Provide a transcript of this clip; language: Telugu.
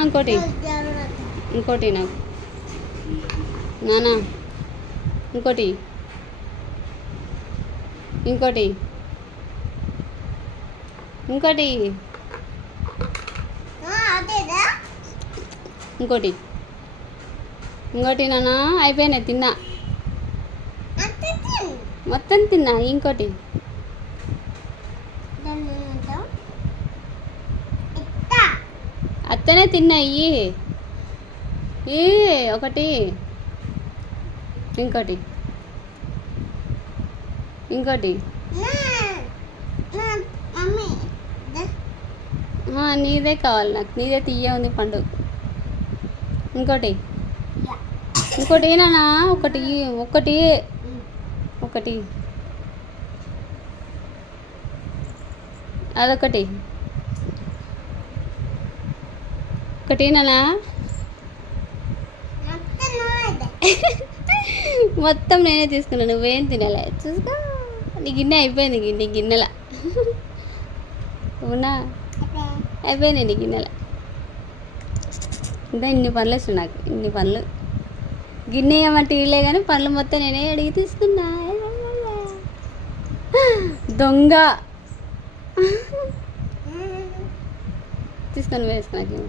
ఇంకోటి ఇంకోటి నాకు నానా ఇంకోటి ఇంకోటి ఇంకోటి ఇంకోటి ఇంకోటి నానా అయిపోయినాయి తిన్నా మొత్తం తిన్నా ఇంకోటి అత్తనే తిన్నా ఈ ఒకటి ఇంకోటి ఇంకోటి నీదే కావాలి నాకు నీదే తీయ ఉంది పండు ఇంకోటి ఇంకోటి నానా ఒకటి ఒకటి ఒకటి అదొకటి ఒకటి నానా మొత్తం నేనే తీసుకున్నాను నువ్వేం తినలే చూసుకో నీ గిన్నె అయిపోయింది నీ గిన్నెల అవునా అయిపోయింది నీ గిన్నెల ఇంకా ఇన్ని పనులు వస్తాయి నాకు ఇన్ని పనులు గిన్నె ఏమంటే ఇల్లే కానీ పనులు మొత్తం నేనే అడిగి తీసుకున్నా దొంగ తీసుకొని వేసుకున్నాక